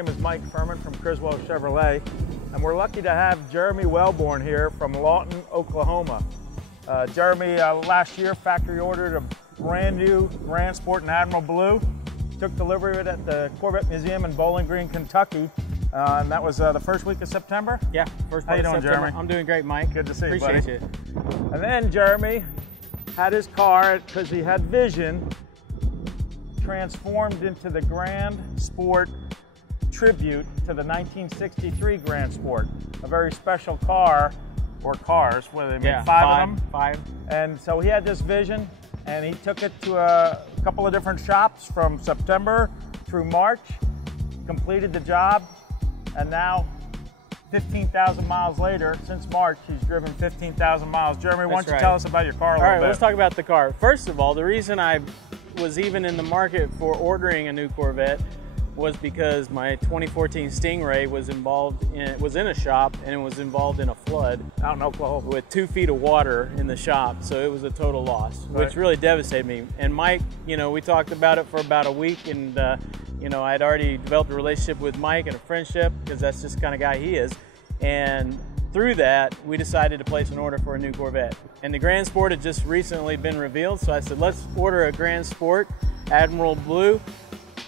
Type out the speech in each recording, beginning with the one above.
name is Mike Furman from Criswell Chevrolet, and we're lucky to have Jeremy Welborn here from Welborn, Oklahoma. Jeremy, last year factory ordered a brand new Grand Sport and Admiral Blue. Took delivery of it at the Corvette Museum in Bowling Green, Kentucky. And that was the first week of September? Yeah, first week of September. Jeremy? I'm doing great, Mike. Good to see you, Appreciate buddy. you. And then Jeremy had his car, because he had vision, transformed into the Grand Sport tribute to the 1963 Grand Sport. A very special car, or cars, where they made five of them. Five. And so he had this vision, and he took it to a couple of different shops from September through March, completed the job, and now 15,000 miles later, since March, he's driven 15,000 miles. Jeremy, why don't you tell us about your car a little bit? Let's talk about the car. First of all, the reason I was even in the market for ordering a new Corvette was because my 2014 Stingray was in a shop, and it was involved in a flood out in Oklahoma with 2 feet of water in the shop, so it was a total loss, which really devastated me. And Mike, we talked about it for about a week, and I'd already developed a relationship with Mike and a friendship, because that's just the kind of guy he is. And through that, we decided to place an order for a new Corvette. And the Grand Sport had just recently been revealed, so I said, let's order a Grand Sport Admiral Blue,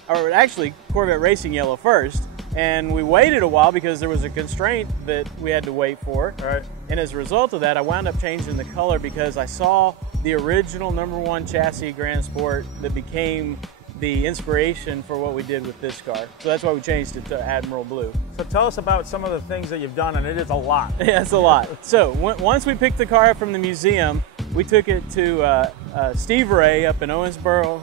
or actually Corvette Racing Yellow first. And we waited a while because there was a constraint that we had to wait for. Right. And as a result of that, I wound up changing the color because I saw the original #1 chassis Grand Sport that became the inspiration for what we did with this car. So that's why we changed it to Admiral Blue. So tell us about some of the things that you've done, and it is a lot. Yeah, it's a lot. So once we picked the car up from the museum, we took it to Steve Ray up in Owensboro,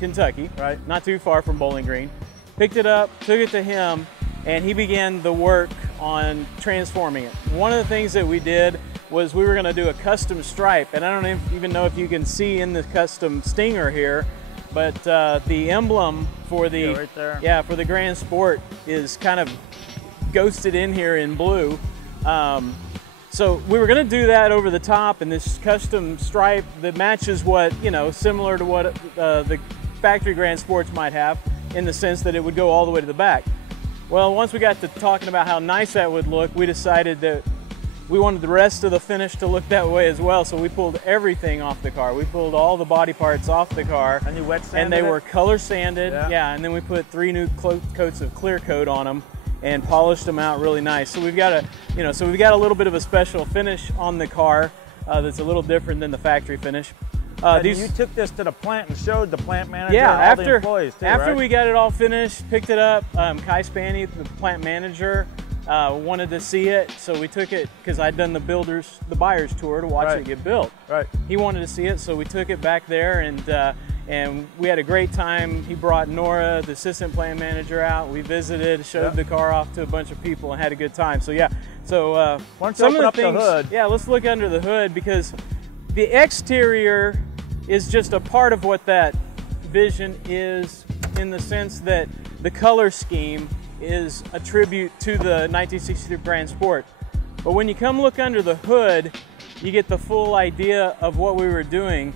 Kentucky, right? Not too far from Bowling Green. Picked it up, took it to him, and he began the work on transforming it. One of the things that we did was we were going to do a custom stripe, and I don't even know if you can see in the custom stinger here, but the emblem for the right there. For the Grand Sport is kind of ghosted in here in blue. So we were going to do that over the top, and this custom stripe that matches what, similar to what the factory Grand Sports might have, in the sense that it would go all the way to the back. Well, once we got to talking about how nice that would look, we decided that we wanted the rest of the finish to look that way as well, so we pulled everything off the car. We pulled all the body parts off the car. And you wet sanded And they were color sanded, yeah, and then we put 3 new coats of clear coat on them and polished them out really nice. So we've got a little bit of a special finish on the car that's a little different than the factory finish. You took this to the plant and showed the plant manager and all the employees too, after right? we got it all finished, picked it up, Kai Spanny, the plant manager, wanted to see it, so we took it, because I'd done the buyer's tour to watch it get built. Right. He wanted to see it, so we took it back there, and we had a great time. He brought Nora, the assistant plant manager, out. We visited, showed the car off to a bunch of people, and had a good time. So yeah, why don't you open up the hood? Yeah, let's look under the hood, because the exterior is just a part of what that vision is, in the sense that the color scheme is a tribute to the 1963 Grand Sport. But when you come look under the hood, you get the full idea of what we were doing.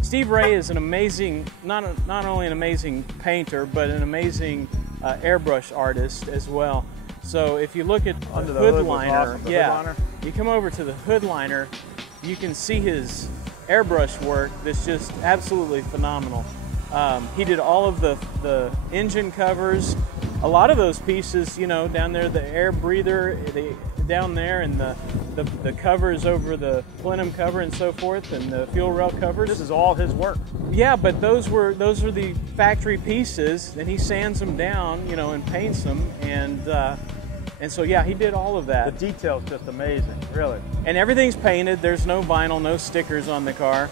Steve Ray is an amazing, not only an amazing painter, but an amazing airbrush artist as well. So if you look at the hood liner, you come over to the hood liner, you can see his airbrush work that's just absolutely phenomenal. He did all of the engine covers, a lot of those pieces, down there, the air breather down there, and the covers over the plenum cover and so forth, and the fuel rail covers. This is all his work. Yeah, but those are the factory pieces, and he sands them down, and paints them, and so yeah, he did all of that. The detail's just amazing, really. And everything's painted. There's no vinyl, no stickers on the car,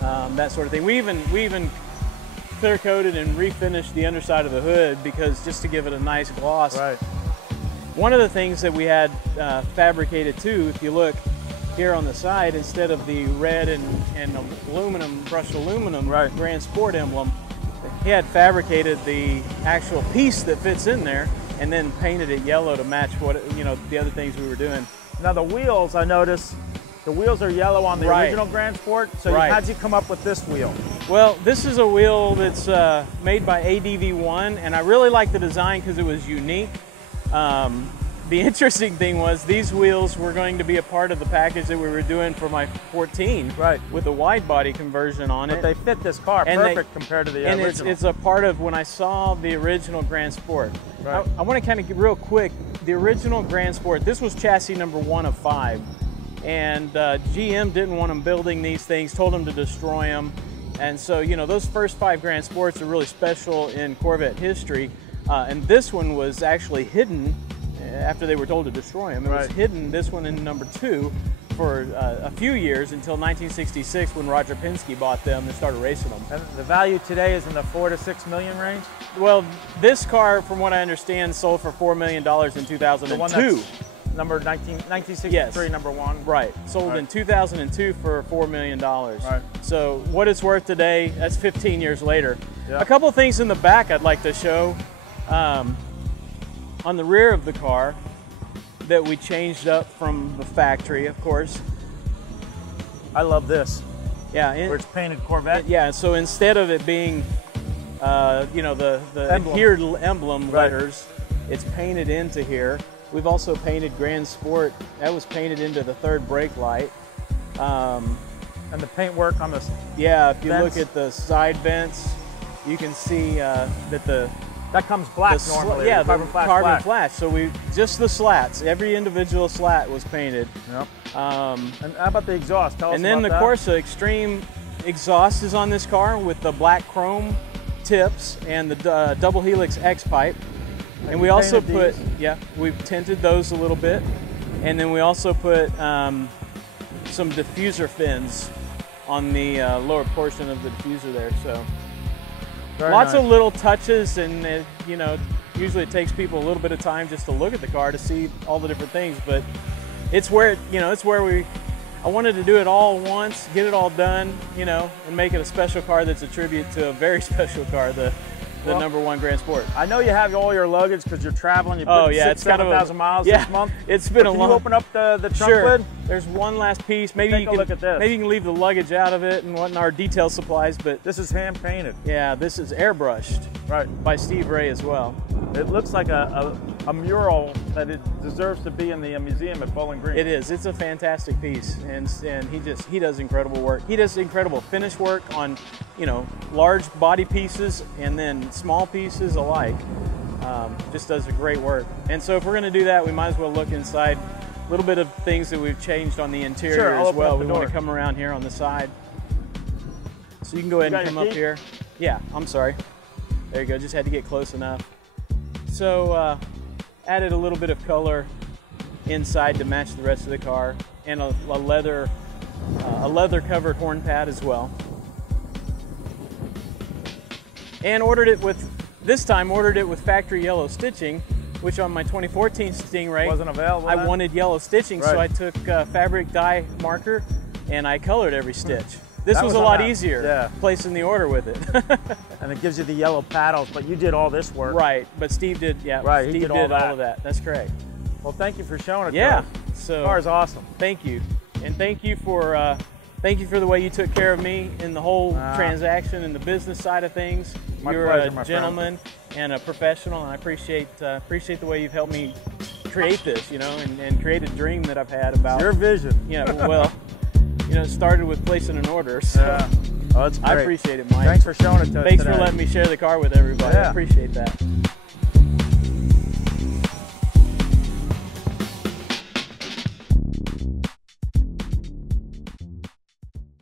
that sort of thing. We even clear coated and refinished the underside of the hood, because just to give it a nice gloss. Right. One of the things that we had fabricated too, if you look here on the side, instead of the red and aluminum, brushed aluminum Grand Sport emblem, he had fabricated the actual piece that fits in there, and then painted it yellow to match what the other things we were doing. Now the wheels, I noticed, the wheels are yellow on the original Grand Sport. So how'd you come up with this wheel? Well, this is a wheel that's made by ADV1, and I really like the design because it was unique. The interesting thing was these wheels were going to be a part of the package that we were doing for my 14, right, with a wide body conversion on it. But they fit this car perfect compared to the original. It's a part of when I saw the original Grand Sport. Right. I want to kind of get real quick. The original Grand Sport, this was chassis number 1 of 5, and GM didn't want them building these things, told them to destroy them. And so, you know, those first 5 Grand Sports are really special in Corvette history. And this one was actually hidden after they were told to destroy them. It was hidden, this one in number 2, for a few years until 1966 when Roger Penske bought them and started racing them. And the value today is in the $4 to $6 million range? Well, this car, from what I understand, sold for $4 million in 2002. The one that's number 1963, yes. Number 1. Right. Sold in 2002 for $4 million. Right. So what it's worth today, that's 15 years later. Yep. A couple of things in the back I'd like to show. On the rear of the car that we changed up from the factory, of course. I love this. Yeah. Where it's painted Corvette. Yeah, so instead of it being, you know, the adhered emblem letters, it's painted into here. We've also painted Grand Sport. That was painted into the 3rd brake light. And the paintwork on the yeah, if you look at the side vents, you can see that that comes black normally. Yeah, the carbon flash. So just the slats. Every individual slat was painted. Yep. And how about the exhaust? Tell us about that. And then, of course, the Extreme exhaust is on this car with the black chrome tips and the double helix X pipe. And we also put, we've tinted those a little bit. And then we also put some diffuser fins on the lower portion of the diffuser there. So lots of little touches, and you know, usually it takes people a little bit of time just to look at the car to see all the different things. But it's where, you know, I wanted to do it all once, get it all done, you know, and make it a special car that's a tribute to a very special car, the number 1 Grand Sport. I know you have all your luggage because you're traveling. You put it's 7,000 miles this month. It's been a long. Can you open up the trunk lid? There's one last piece. Maybe Take a look at this. Maybe you can leave the luggage out of it and whatnot, our detail supplies. But this is hand painted. Yeah, this is airbrushed. Right. By Steve Ray as well. It looks like a mural that it deserves to be in the museum at Bowling Green. It is. It's a fantastic piece, and he does incredible work. He does incredible finish work on, you know, large body pieces and then small pieces alike. Just does a great work. And so if we're going to do that, we might as well look inside. A little bit of things that we've changed on the interior as well. We want to come around here on the side. So you can go ahead and come up here. Yeah, I'm sorry. There you go. Just had to get close enough. So added a little bit of color inside to match the rest of the car, and a leather covered horn pad as well. And ordered it with factory yellow stitching, which on my 2014 Stingray wasn't available. I wanted yellow stitching, so I took fabric dye marker and I colored every stitch. This was a lot easier placing the order with it. And it gives you the yellow paddles, but you did all this work. Right, but Steve did, Steve did all of that. That's correct. Well, thank you for showing it to us. So, the car is awesome. Thank you. And thank you for the way you took care of me in the whole transaction and the business side of things. You're a gentleman and a professional, and I appreciate the way you've helped me create this, you know, and create a dream that I've had about. It's your vision. You know, well, you know, it started with placing an order. So oh, that's great. I appreciate it, Mike. Thanks for showing it to us Thanks today. for letting me share the car with everybody. I appreciate that.